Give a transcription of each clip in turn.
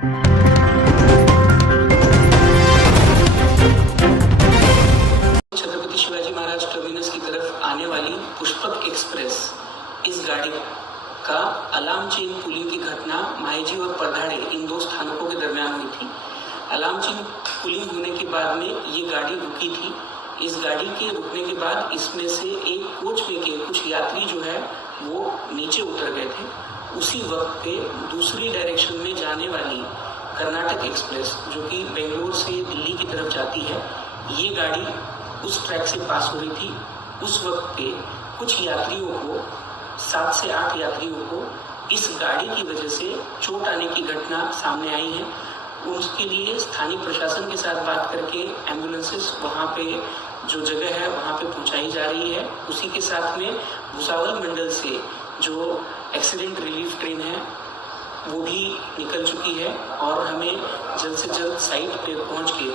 Chhatrapati Shivaji Maharaj terminus की तरफ़ आने वाली पुष्पक एक्सप्रेस इस गाड़ी का अलार्म चेन पुलिंग की घटना माहेजी और परधाड़े इन दो स्थानकों के दरमियान हुई थी। अलार्म चेन पुलिंग होने के बाद में ये गाड़ी रुकी थी। इस गाड़ी के रुकने के बाद इसमें से एक कोच में के कुछ यात्री जो है वो नीचे उतर गए थे। उसी वक्त पे दूसरी डायरेक्शन में जाने वाली कर्नाटक एक्सप्रेस जो कि बेंगलोर से दिल्ली की तरफ़ जाती है, ये गाड़ी उस ट्रैक से पास हो रही थी। उस वक्त पे कुछ यात्रियों को, सात से आठ यात्रियों को इस गाड़ी की वजह से चोट आने की घटना सामने आई है। उसके लिए स्थानीय प्रशासन के साथ बात करके एम्बुलेंसेस वहाँ पे जो जगह है, वहाँ पे पहुँचाई जा रही है। उसी के साथ में भुसावल मंडल से जो एक्सीडेंट रिलीफ ट्रेन है, वो भी निकल चुकी है और हमें जल्द से जल्द साइट पे पहुँच के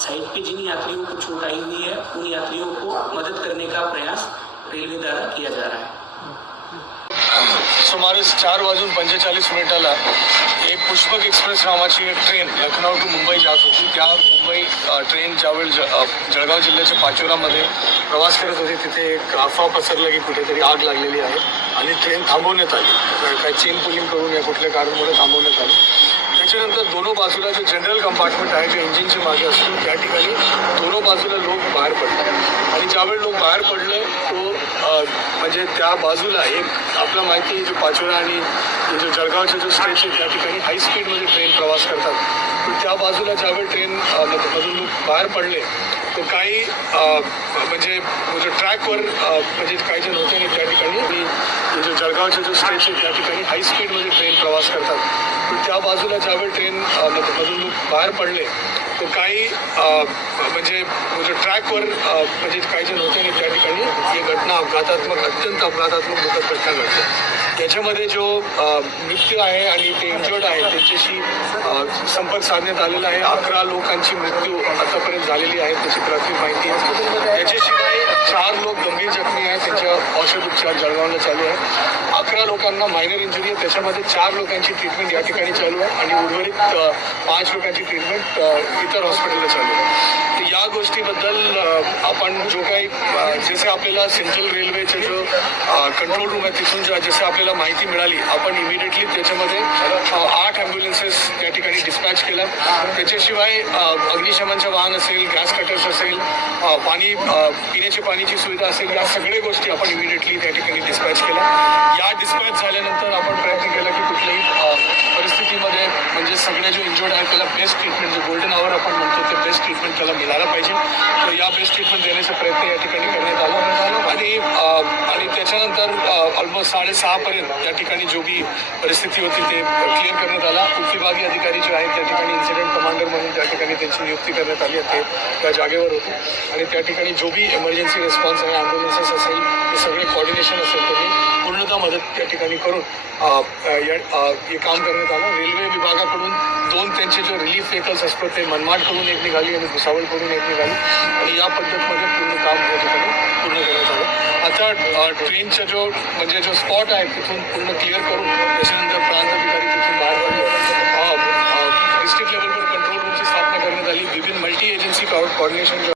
साइट पे जिन यात्रियों को चोट आई हुई है, उन यात्रियों को मदद करने का प्रयास रेलवे द्वारा किया जा रहा है। सुमारे चार वाजून पंचेचाळीस मिनिटाला एक पुष्पक एक्सप्रेस नावाची एक ट्रेन लखनौ टू मुंबई जात होती. त्या मुंबई ट्रेन ज्यावेळी ज जळगाव जिल्ह्याच्या पाचोरामध्ये प्रवास करत होती तिथे एक अफवा पसरला की कुठेतरी आग लागलेली आहे आणि ट्रेन थांबवण्यात आली. काय- चेन पुलिंग करून या कुठल्या कारणमुळे थांबवण्यात आली. त्याच्यानंतर दोन्ही बाजूला जे जनरल कंपार्टमेंट आहे जे इंजिनची मागे असतो त्या ठिकाणी दोन्ही बाजूला लोक बाहेर पडले आणि ज्यावेळी लोक बाहेर पडले तो म्हणजे त्या बाजूला एक आपला माहिती आहे जो पाचोरा आणि जो जो जळगावचा जो स्टेशन आहे त्या ठिकाणी हाय स्पीडमध्ये ट्रेन प्रवास करतात. तर त्या बाजूला ज्यावेळी ट्रेन मधून बाहेर पडले तर काही म्हणजे म्हणजे ट्रॅकवर म्हणजे काही जे होते आणि त्या ठिकाणी आणि हे जो जे जो आहे त्या ठिकाणी हाय स्पीडमध्ये ट्रेन प्रवास करतात. तर त्या बाजूला ज्यावेळी ट्रेन मधून बाहेर पडले तर काही म्हणजे म्हणजे ट्रॅकवर म्हणजे काही जण होते आणि त्या ठिकाणी ही घटना अपघातात्मक अत्यंत अपघातात्मक दुःखद घटना घडते याच्यामध्ये जो मृत्यू आहे आणि ते इंजर्ड आहे त्यांच्याशी संपर्क साधण्यात आलेला आहे. अकरा लोकांची मृत्यू आतापर्यंत झालेली आहे त्याची प्राथमिक माहिती आहे. याच्याशिवाय चार लोक गंभीर जखमी आहेत त्यांच्या औषध उपचार जळगावला चालू आहे. अकरा लोकांना मायनर इंजुरी आहे. त्याच्यामध्ये चार लोकांची ट्रीटमेंट या ठिकाणी चालू आहे आणि उर्वरित पाच लोकांची ट्रीटमेंट इतर हॉस्पिटलला चालू आहे. तर या गोष्टी आपण जो काही जसे आपल्याला सेंट्रल रेल्वेचे जो कंट्रोल रूम आहे तिथून ज्या- जसे आपल्याला माहिती मिळाली आपण इमिडिएटली त्याच्यामध्ये आठ ॲम्ब्युलन्सेस त्या ठिकाणी डिस्पॅच केल्या त्याच्याशिवाय अग्निशमनचं वाहन असेल गॅस कटर्स असेल पाणी पिण्याची पाण्याची सुविधा असेल या सगळ्या गोष्टी आपण इमिडिएटली त्या ठिकाणी डिस्पॅच केल्या. या डिस्पॅच झाल्यानंतर आपण म्हणजे सगळे जे इंजर्ड आहेत त्याला बेस्ट ट्रीटमेंट जे गोल्डन आवर आपण म्हणतो ते बेस्ट ट्रीटमेंट त्याला मिळायला पाहिजे. तर या बेस्ट ट्रीटमेंट देण्याचा प्रयत्न या ठिकाणी करण्यात आला. आणि त्याच्यानंतर ऑलमोस्ट साडेसहापर्यंत त्या ठिकाणी जो की परिस्थिती होती ते क्लिअर करण्यात आला. उपविभागीय अधिकारी जे आहेत त्या ठिकाणी इन्सिडेंट कमांडर म्हणून त्या ठिकाणी त्यांची नियुक्ती करण्यात आली आहे. ते त्या जागेवर होते. आणि त्या ठिकाणी जो बी इमर्जन्सी रिस्पॉन्स आहे ॲम्ब्युलन्सेस असेल हे सगळे कॉर्डिनेशन असेल त्यांनी पूर्णतः मदत त्या ठिकाणी करून या हे काम करण्यात आलं. रेल्वे विभागाकडून दोन त्यांचे जो रिलीफ व्हेकल्स असतो ते मनमाडकडून एक निघाली आणि भुसावळकडून एक निघाली. आणि या पद्धतीमध्ये पूर्ण काम या ठिकाणी पूर्ण करण्यात आलं. आता ट्रेन ट्रेनचा जो म्हणजे जो स्पॉट आहे तिथून पूर्ण क्लिअर करून त्याच्यानंतर प्रांत अधिकारी तिथून बाहेर डिस्ट्रिक्ट लेवलवर कंट्रोल रूमची स्थापना करण्यात आली विभिन्न मल्टी एजन्सी कॉर्डिनेशन